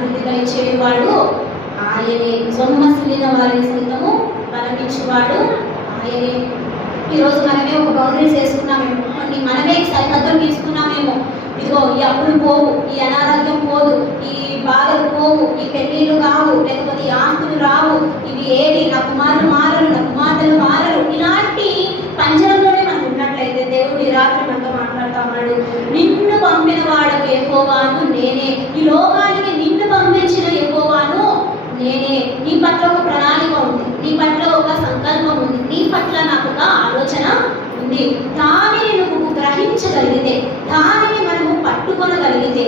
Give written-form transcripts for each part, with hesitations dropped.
అభివృద్ధి దయచేవాడు ఆయనే. సొమ్మసిల్లిన వారిని సైతము బలమిచ్చేవాడు ఆయనే. ఈరోజు మనమే ఒక బౌండరీస్ వేసుకున్నామేమో, కొన్ని మనమే సరిహద్దులు తీసుకున్నామేమో. ఇదిగో ఈ అప్పులు పోవు, ఈ అనారోగ్యం పోదు, ఈ బాధలు పోవు, ఈ పెళ్లిళ్ళు కావు, లేకపోతే ఈ ఆస్తులు రావు, ఇవి ఏవి నా కుమారులు మారరు, నా కుమార్తెలు మారరు. ఇలాంటి పంజరంలోనే మనం ఉన్నట్లయితే దేవుడు ఈ రాత్రి మనతో మాట్లాడుతా ఉన్నాడు. నిన్ను పంపిన వాడకు యెహోవాను నేనే, ఈ లోకానికి నిన్ను పంపించిన యెహోవాను నేనే. నీ పట్ల ఒక ప్రణాళిక ఉంది, నీ పట్ల ఒక సంకల్పం ఉంది, నీ పట్ల నాకు ఒక ఆలోచన ఉంది. దానిని నువ్వు గ్రహించగలిగితే, దానిని మనము పట్టుకొనగలిగితే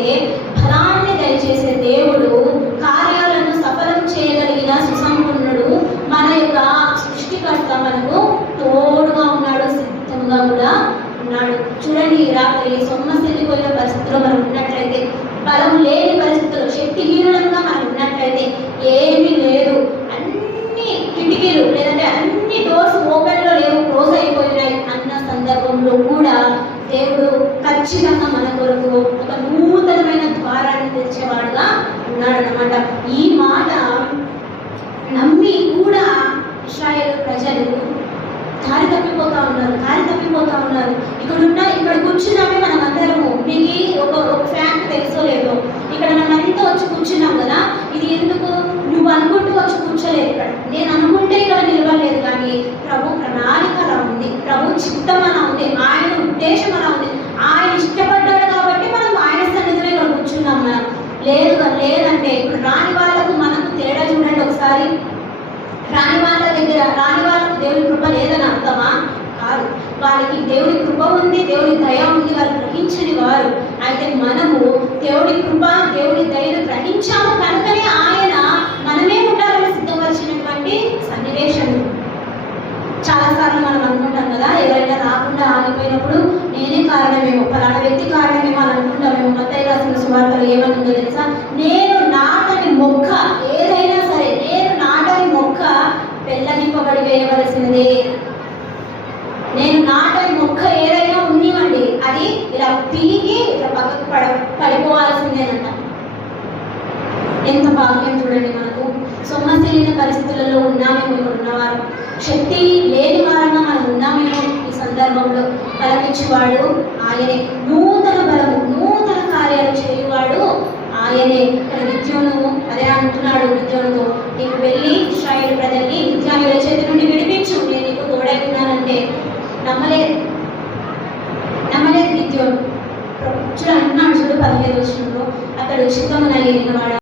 ఫలాన్ని దయచేసే దేవుడు, కార్యాలను సఫలం చేయగలిగిన సుసంపన్నుడు, మన యొక్క సృష్టికర్త మనకు తోడుగా ఉన్నాడు, సిద్ధంగా కూడా ఉన్నాడు. చూడండి, రాత్రి సొమ్మసిల్లిపోయిన పరిస్థితుల్లో మనం ఉన్నట్లయితే, బలం లేని పరిస్థితుల్లో, శక్తిహీనంగా మనం ఉన్నట్లయితే, ఏమీ లేదు, అన్ని కిటికీలు లేదంటే అన్ని డోర్స్ ఓపెన్లో లేవు, క్లోజ్ అయిపోయినాయి అన్న సందర్భంలో కూడా దేవుడు ఖచ్చితంగా మన కొరకు ఒక నూతనమైన ద్వారాన్ని తెచ్చేవాడుగా ఉన్నాడనమాట. ఈ మాట నమ్మి కూడా ఇశ్రాయేలు ప్రజలు దారి తప్పిపోతా ఉన్నారు. ఇక్కడ కూర్చున్నామే మనం అందరము. మీకు ఒక ఫ్యాక్ట్ తెలుసో లేదో, ఇక్కడ మనమంతా వచ్చి కూర్చున్నాం కదా, ఇది ఎందుకు? నువ్వు అనుకుంటూ వచ్చి కూర్చోలేదు ఇక్కడ, నేను అనుకుంటే ఇక్కడ నిలవలేదు. కానీ ప్రభు ప్రణాళిక అలా ఉంది, ప్రభు చిత్తం అలా ఉంది, ఆయన ఉద్దేశం అలా ఉంది. ఆయన ఇష్టపడ్డాడు కాబట్టి మనం ఆయన సన్నిధిలో ఇక్కడ కూర్చున్నాం. మనం లేదంటే ఇప్పుడు రాని వాళ్ళకు మనకు తేడా చూడండి ఒకసారి. రాని వాళ్ళకు దేవుని కృప లేదని అర్థమా? కాదు. వారికి దేవుని కృప ఉంది, దేవుని దయ ఉంది, వారు గ్రహించని వారు. అయితే మనము దేవుని కృప, దేవుని దయను గ్రహించాము కనుకనే ఆయన మనమే ఉండాలని సిద్ధపరిచినటువంటి సన్నివేశం. చాలాసార్లు మనం అనుకుంటాం కదా, ఎవరైనా రాకుండా ఆగిపోయినప్పుడు నేనే కారణమేమో, ఫలానా వ్యక్తి కారణమేమో అని అనుకుంటామేమో. మత్తయి రాసిన సువార్తలో ఏమనుందో తెలుసా? నేను నాటని మొక్క ఏదైనా సరే, నేను నాటని మొక్క పెళ్ళగింపబడి వేయవలసినదే. నేను నాటని మొక్క ఏదైనా ఉందివ్వండి, అది ఇలా పీకి ఇలా పక్కకు పడిపోవాల్సిందేనంట. ఎంత భాగ్యం చూడండి మనకు. సొమ్మసిల్లిన పరిస్థితులలో ఉన్నామేమో ఇక్కడ ఉన్నవారు, శక్తి లేని వారంగా మనం ఉన్నామేమో ఈ సందర్భంలో. బలమిచ్చేవాడు ఆయనే, నూతన బలము, నూతన కార్యాలు చేయువాడు ఆయనే. ఇక్కడ విద్యోను అదే అంటున్నాడు, విద్యోనుతో నీకు వెళ్ళి ఇశ్రాయేలు ప్రజల్ని మిద్యానీయుల చేతి నుండి విడిపించు, నేను నీకు తోడైతున్నానంటే నమ్మలేదు విద్యోను. చూడు అంటున్నాడు, చూడు 15 వచనంలో, అతడు చిత్తమున ఎరిగినవాడు